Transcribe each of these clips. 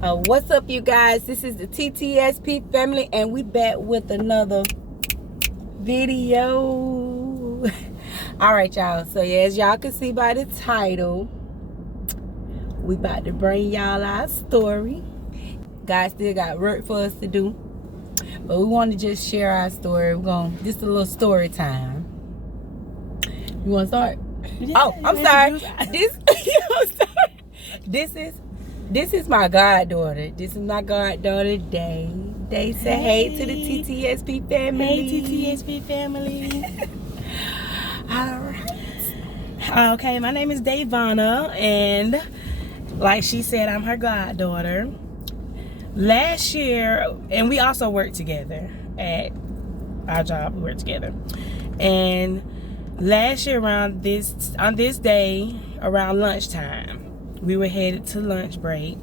What's up, you guys? This is the TTSP family, and we back with another video. All right, y'all. So yeah, as y'all can see by the title, we about to bring y'all our story. Guys still got work for us to do, but we want to just share our story. We're going just a little story time. You want to start? Yeah, oh, I'm sorry. This is my goddaughter. This is my goddaughter, Day. Day, say hey to the TTSP family. Hey, TTSP family. All right. Okay, my name is Davonna, and like she said, I'm her goddaughter. Last year, and we also worked together at our job. We worked together, and last year on this day around lunchtime, we were headed to lunch break.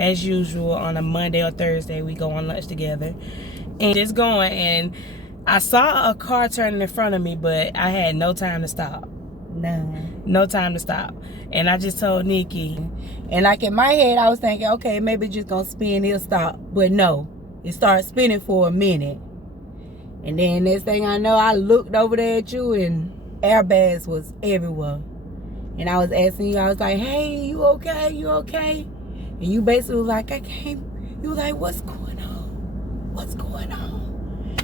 As usual, on a Monday or Thursday, we go on lunch together. And just going, and I saw a car turning in front of me, but I had no time to stop. No time to stop. And I just told Nikki. And like in my head, I was thinking, okay, maybe it's just going to spin, it'll stop. But no, it started spinning for a minute. And then next thing I know, I looked over there at you, and airbags was everywhere. And I was asking you, I was like, hey, you okay? You okay? And you basically was like, I can't. You was like, what's going on? What's going on?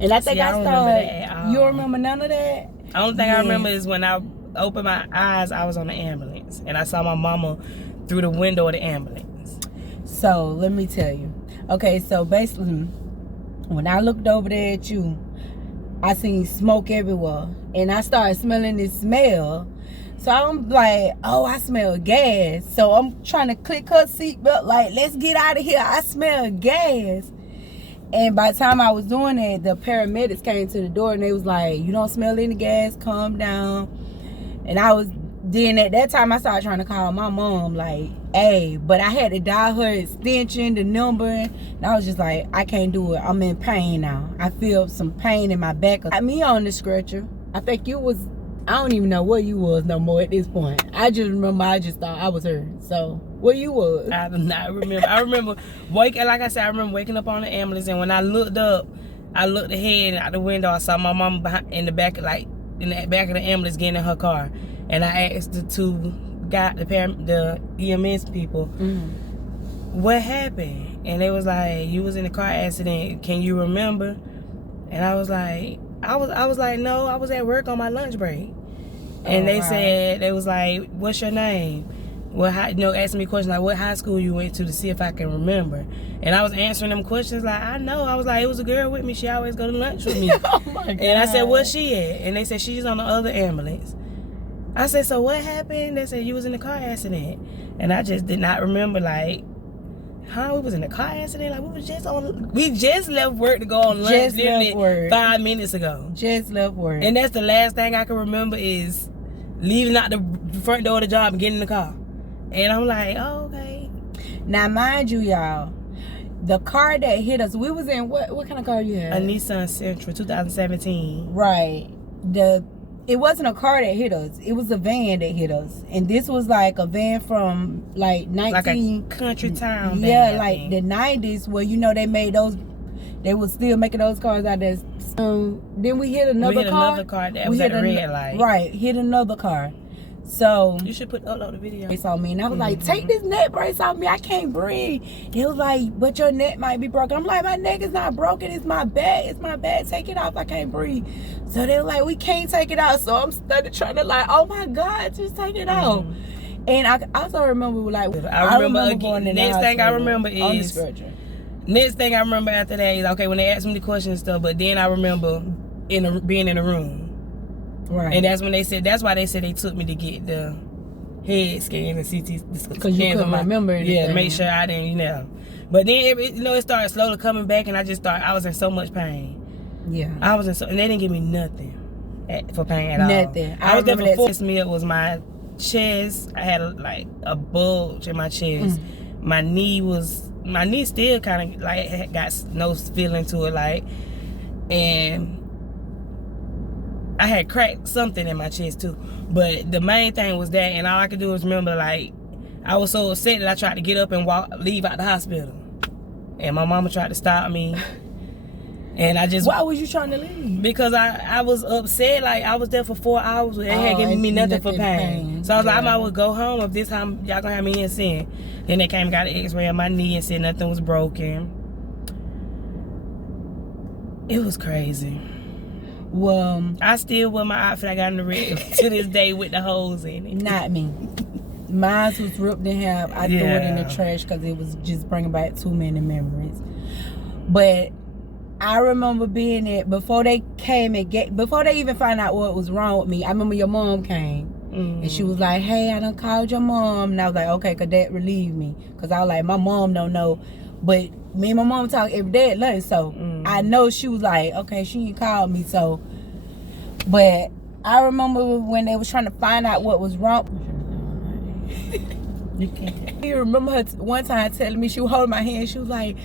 And I think I started. You don't remember none of that? The only thing I remember is when I opened my eyes, I was on the ambulance. And I saw my mama through the window of the ambulance. So, let me tell you. Okay, so basically, when I looked over there at you, I seen smoke everywhere. And I started smelling this smell. So I'm like, oh, I smell gas. So I'm trying to click her seatbelt, like, let's get out of here. I smell gas. And by the time I was doing it, the paramedics came to the door and they was like, you don't smell any gas, calm down. And then at that time I started trying to call my mom, like, hey, but I had to dial her extension, the number. And I was just like, I can't do it. I'm in pain now. I feel some pain in my back. Got me on the stretcher. I think you was, I don't even know where you was no more at this point. I just remember I just thought I was her. So, where you was? I do not remember. I remember waking, like I said, I remember waking up on the ambulance, and when I looked up, I looked ahead out the window, I saw my mom in the back of the ambulance getting in her car. And I asked the two guys, the EMS people, what happened? And they was like, you was in a car accident, can you remember? And I was like, I was like, no, I was at work on my lunch break. And they said, they was like, what's your name? Well, asking me questions like, what high school you went to see if I can remember. And I was answering them questions like, I know. I was like, it was a girl with me. She always go to lunch with me. Oh my God. And I said, where's she at? And they said, she's on the other ambulance. I said, so what happened? They said, you was in a car accident. And I just did not remember, like, we was in a car accident? Like, we just left work to go on lunch literally 5 minutes ago. Just left work. And that's the last thing I can remember is leaving out the front door of the job and getting in the car. And I'm like, oh, okay. Now, mind you, y'all, the car that hit us, we was in, what kind of car you had? A Nissan Sentra, 2017. Right. It wasn't a car that hit us. It was a van that hit us. And this was like a van from like like a country town van. Yeah, like the 90s where, they made those, they was still making those cars out there. Then we hit another car. Another car that was at a red light. Right, hit another car. So you should upload the video. It's on me, and I was like, take this neck brace off me. I can't breathe. He was like, but your neck might be broken. I'm like, my neck is not broken. It's my back. It's my back. Take it off. I can't breathe. So they were like, we can't take it out. So I'm started trying to like, oh my God, just take it out. And I also remember like, I remember going in the next thing I remember is next thing I remember after that is okay when they asked me the questions and stuff. But then I remember being in the room. Right. And that's when they said, that's why they said they took me to get the head scan and CT. Because you couldn't remember anything. Yeah, to make sure I didn't, But then, it started slowly coming back, and I was in so much pain. Yeah. And they didn't give me nothing for pain at all. Nothing. I was there for 4 me. It was my chest. I had a bulge in my chest. My knee still kind of like got no feeling to it, and I had cracked something in my chest too. But the main thing was that, and all I could do was remember, like, I was so upset that I tried to get up and leave out the hospital. And my mama tried to stop me. And I just... Why was you trying to leave? Because I was upset. Like, I was there for 4 hours. They had given me nothing for pain. So I was like, I might as well go home if this time y'all gonna have me in sin. Then they came and got an x-ray of my knee and said nothing was broken. It was crazy. Well, I still wear my outfit I got in the red to this day with the holes in it. Not me. Mine was ripped in half. I threw it in the trash because it was just bringing back too many memories. But I remember being there before they came and before they even found out what was wrong with me. I remember your mom came and she was like, "Hey, I done called your mom," and I was like, "Okay," because that relieved me. Because I was like, my mom don't know, but me and my mom talk every day at lunch, so I know she was like, okay, she ain't called me. So, but I remember when they was trying to find out what was wrong. You remember her one time telling me, she was holding my hand, she was like,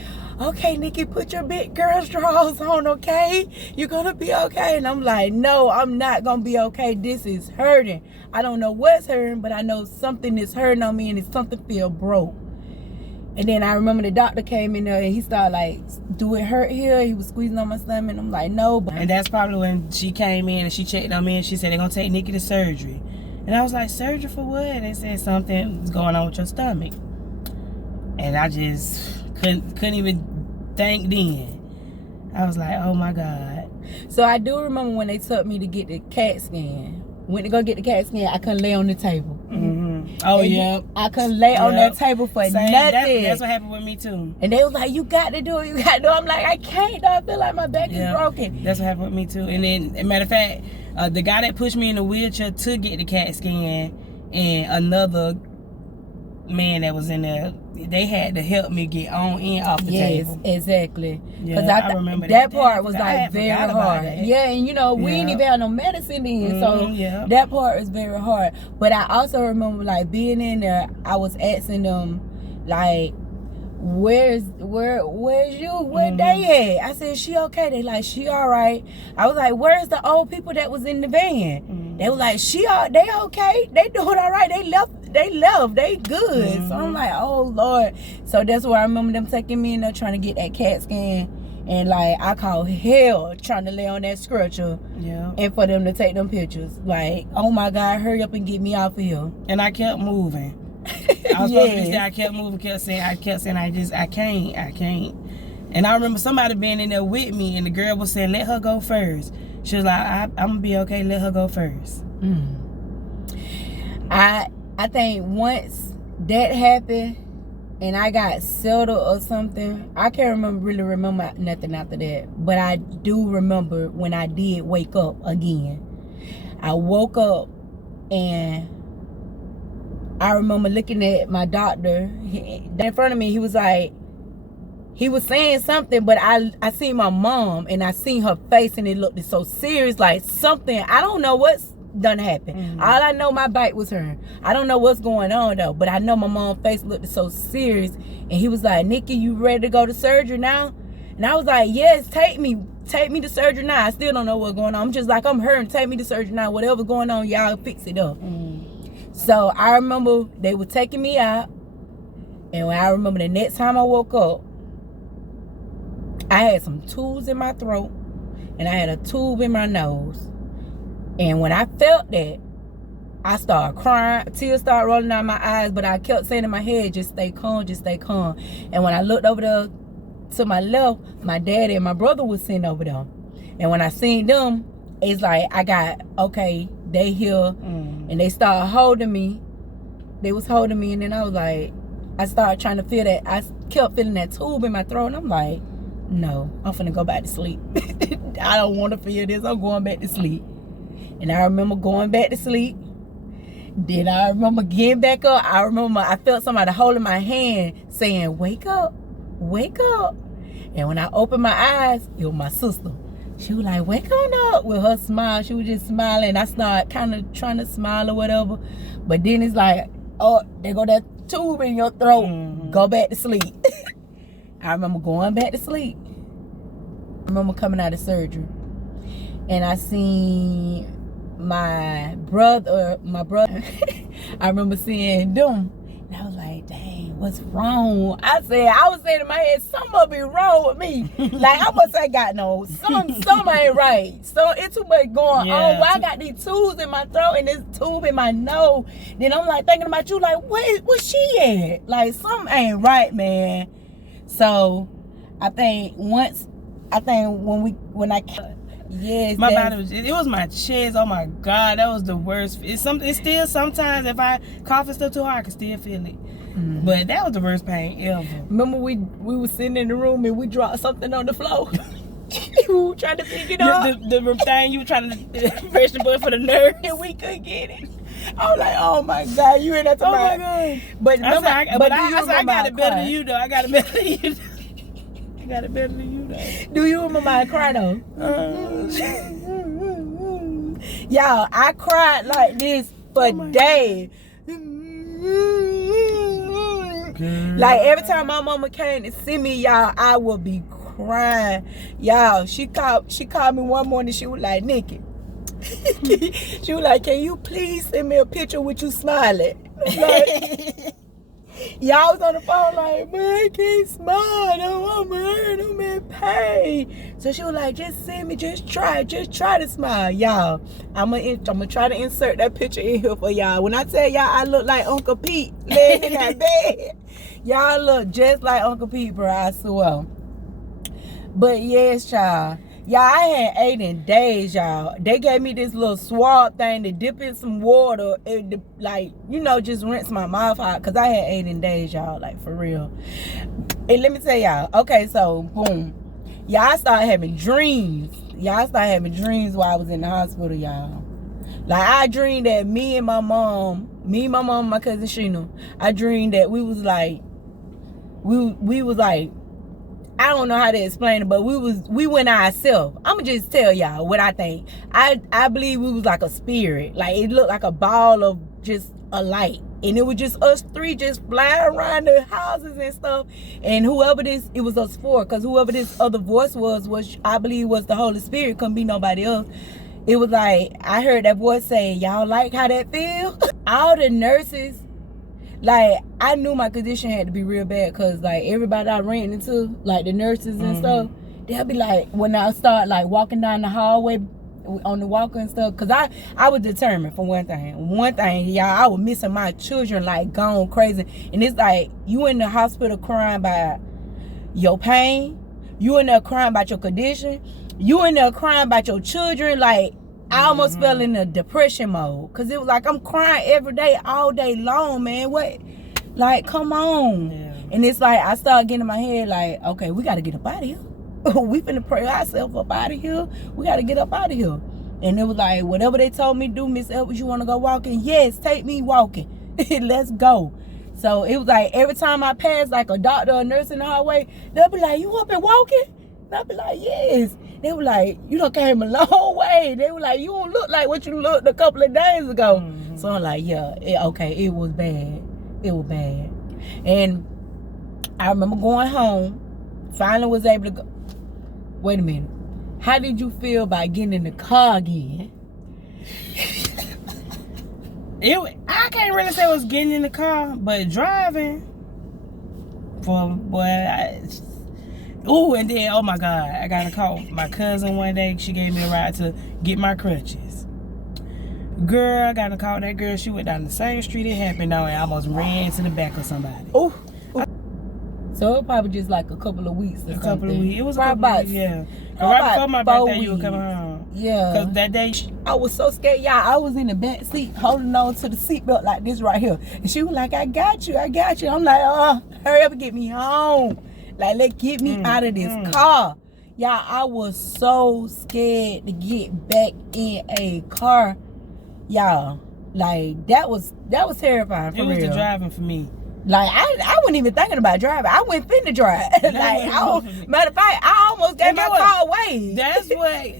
"Okay, Nikki, put your big girl's drawers on, okay? You're gonna be okay." And I'm like, "No, I'm not gonna be okay. This is hurting. I don't know what's hurting, but I know something is hurting on me, and it's something feel broke." And then I remember the doctor came in there and he started like, "Do it hurt here?" He was squeezing on my stomach, and I'm like, "No." But and that's probably when she came in and she checked on me and she said they're gonna take Nikki to surgery. And I was like, "Surgery for what?" They said something's going on with your stomach. And I just couldn't even think then. I was like, oh my God. So I do remember when they took me to get the CAT scan. Went to go get the CAT scan, I couldn't lay on the table. Oh, yeah. I couldn't lay on that table for nothing. That's what happened with me too. And they was like, "You got to do it, you got to do it." I'm like, "I can't, though. I feel like my back is broken." That's what happened with me too. And then, as a matter of fact, the guy that pushed me in the wheelchair to get the CAT scan and another man that was in there, they had to help me get on in off the table. Yes, exactly. Because I remember that part was like very hard. That. Yeah, and you know, we ain't even had no medicine then, so that part was very hard. But I also remember like being in there, I was asking them like, where's you? Where they at? I said, "She okay?" They like, "She all right." I was like, "Where's the old people that was in the van?" They were like, they okay. They doing all right. They left. They good. So I'm like, oh Lord. So that's where I remember them taking me in there trying to get that CAT scan. And like, I called hell trying to lay on that stretcher. Yeah. And for them to take them pictures. Like, oh my God, hurry up and get me off of here. And I kept moving. I was supposed to be there. I kept moving, I can't. And I remember somebody being in there with me, and the girl was saying, "Let her go first." She was like, I'm gonna be okay, let her go first. I think once that happened and I got settled or something, I can't really remember nothing after that. But I do remember when I did wake up again. I woke up and I remember looking at my doctor in front of me. He was like, he was saying something, but I seen my mom and I seen her face and it looked so serious, like something. I don't know what's done happened. All I know, my bike was hurting. I don't know what's going on though, but I know my mom's face looked so serious. And he was like, "Nikki, you ready to go to surgery now?" And I was like, "Yes, take me to surgery now." I still don't know what's going on. I'm just like, I'm hurting. Take me to surgery now. Whatever's going on, y'all fix it up. So I remember they were taking me out, and when I remember the next time I woke up, I had some tubes in my throat and I had a tube in my nose. And when I felt that, I started crying. Tears started rolling down my eyes, but I kept saying in my head, "Just stay calm, just stay calm." And when I looked over there to my left, my daddy and my brother was sitting over there. And when I seen them, it's like I got, okay, they here. And they started holding me. They was holding me, and then I was like, I started trying to feel that. I kept feeling that tube in my throat, and I'm like, no, I'm finna go back to sleep. I don't want to feel this. I'm going back to sleep. And I remember going back to sleep. Then I remember getting back up. I remember I felt somebody holding my hand saying, "Wake up, wake up." And when I opened my eyes, it was my sister. She was like, "Wake on up," with her smile. She was just smiling. I started kind of trying to smile or whatever. But then it's like, oh, there go that tube in your throat. Go back to sleep. I remember going back to sleep. I remember coming out of surgery. And I seen my brother. I remember seeing them. And I was what's wrong? I was saying in my head, something must be wrong with me. Like, I must ain't got something ain't right. So it's too much going on. Why I got these tubes in my throat and this tube in my nose? Then I'm like thinking about you, like, where's she at? Like, something ain't right, man. So I think when I yes, my body was, it was my chest. Oh my God, that was the worst. It's still sometimes if I cough and stuff too hard, I can still feel it. Mm-hmm. But that was the worst pain ever. Remember we were sitting in the room and we dropped something on the floor. We were trying to pick it up. The thing you were trying to press the button for the nerve, and we couldn't get it. I was like, oh my God, you ain't that to my God. But I got it better than you though. I got it better than you. I got it better than you though. Do you remember I cried though? Y'all, I cried like this for days. Like every time my mama came to see me, y'all, I would be crying. Y'all, she called me one morning. She was like, Nikki. She was like, can you please send me a picture with you smiling? Like, y'all was on the phone like, man, I can't smile. I don't want my hair. I'm in pain. So she was like, just send me, just try to smile. Y'all, I'm gonna try to insert that picture in here for y'all. When I tell y'all I look like Uncle Pete laying in that bed, y'all look just like Uncle Pete, bro, I swear. But yes, child. Y'all, I had 8 days, y'all. They gave me this little swab thing to dip in some water and just rinse my mouth out. Because I had 8 days, y'all. Like, for real. And let me tell y'all. Okay, so, boom. Y'all started having dreams. Y'all started having dreams while I was in the hospital, y'all. Like, I dreamed that me and my mom, my cousin Sheena, I dreamed that we was like, I don't know how to explain it, but we went ourselves. I'ma just tell y'all what I think. I believe we was like a spirit. Like, it looked like a ball of just a light. And it was just us 3 just flying around the houses and stuff. And it was us 4. Because whoever this other voice was I believe was the Holy Spirit. Couldn't be nobody else. It was like, I heard that voice say, y'all like how that feels? All the nurses, like, I knew my condition had to be real bad because, like, everybody I ran into, like, the nurses and stuff, they'll be like, when I start, like, walking down the hallway on the walker and stuff, because I was determined for one thing, y'all, I was missing my children, like, gone crazy. And it's like, you in the hospital crying about your pain, you in there crying about your condition, you in there crying about your children, like, I almost fell in a depression mode because it was like I'm crying every day, all day long, man. What? Like, come on. Yeah. And it's like I started getting in my head like, okay, we got to get up out of here. We finna pray ourselves up out of here. We got to get up out of here. And it was like, whatever they told me to do, Miss Edwards, you want to go walking? Yes, take me walking. Let's go. So it was like every time I passed like a doctor or a nurse in the hallway, they'll be like, you up and walking? And I'll be like, yes. They were like, you done came a long way. They were like, you don't look like what you looked a couple of days ago. Mm-hmm. So I'm like, yeah, it was bad. It was bad. And I remember going home, finally was able to go. Wait a minute. How did you feel about getting in the car again? I can't really say it was getting in the car, but driving, and then, oh my God, I got to call my cousin one day. She gave me a ride to get my crutches. Girl, I got to call that girl. She went down the same street it happened on and almost ran into the back of somebody. Oh. So it was probably just like a couple of weeks or something. A couple of weeks. It was right about, yeah. Right before my birthday, you were coming home. Yeah. Because that day, I was so scared. Y'all, I was in the back seat holding on to the seatbelt like this right here. And she was like, I got you. I'm like, hurry up and get me home. Like, get me out of this car. Y'all, I was so scared to get back in a car. Y'all, like, that was terrifying for real. It was the driving for me. Like, I wasn't even thinking about driving. I wasn't finna drive. Matter of fact, I almost gave my car away. That's what...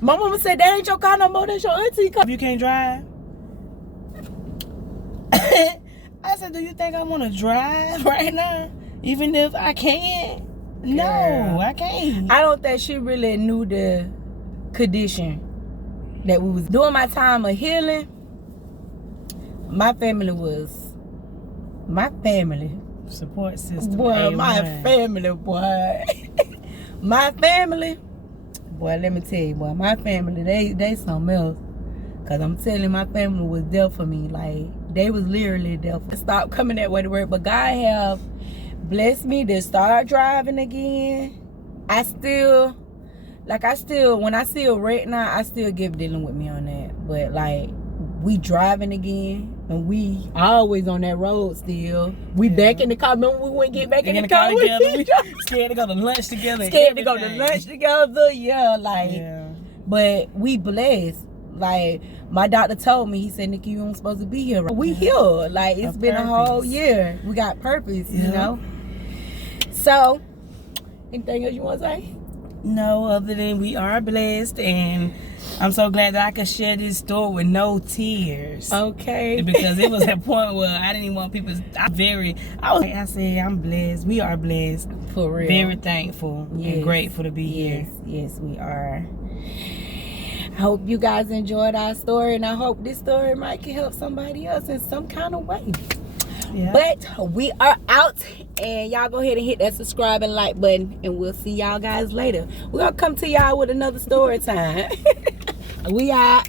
My mama said, that ain't your car no more, that's your auntie car. You can't drive? I said, do you think I want to drive right now? Even if I can? No, I can't. I don't think she really knew the condition that we was doing. My time of healing, my family Support system. Boy, A1. my family, boy. My family. Boy, let me tell you, boy, my family, they something else. Cause I'm telling you, my family was there for me. Like, they was literally there for me. Stop coming that way to work. But God have blessed me to start driving again. I still, when I see a wreck now, I still give dealing with me on that. But like, we driving again. And we always on that road still. We back in the car. Remember we wouldn't get back in the car together. We scared to go to lunch together. Scared to go to lunch together. Yeah, like. Yeah. But we blessed. Like, my doctor told me, he said, Nikki, you weren't supposed to be here. We here. Like, it's been a whole year. We got purpose, you know? So, anything else you want to say? No, other than we are blessed, and I'm so glad that I could share this story with no tears. Okay. Because it was a point where I didn't even want people. I said, I'm blessed. We are blessed. For real. Very thankful and grateful to be here. Yes, we are. I hope you guys enjoyed our story, and I hope this story might can help somebody else in some kind of way. Yeah. But we are out, and y'all go ahead and hit that subscribe and like button, and we'll see y'all guys later. We're gonna come to y'all with another story time. We out.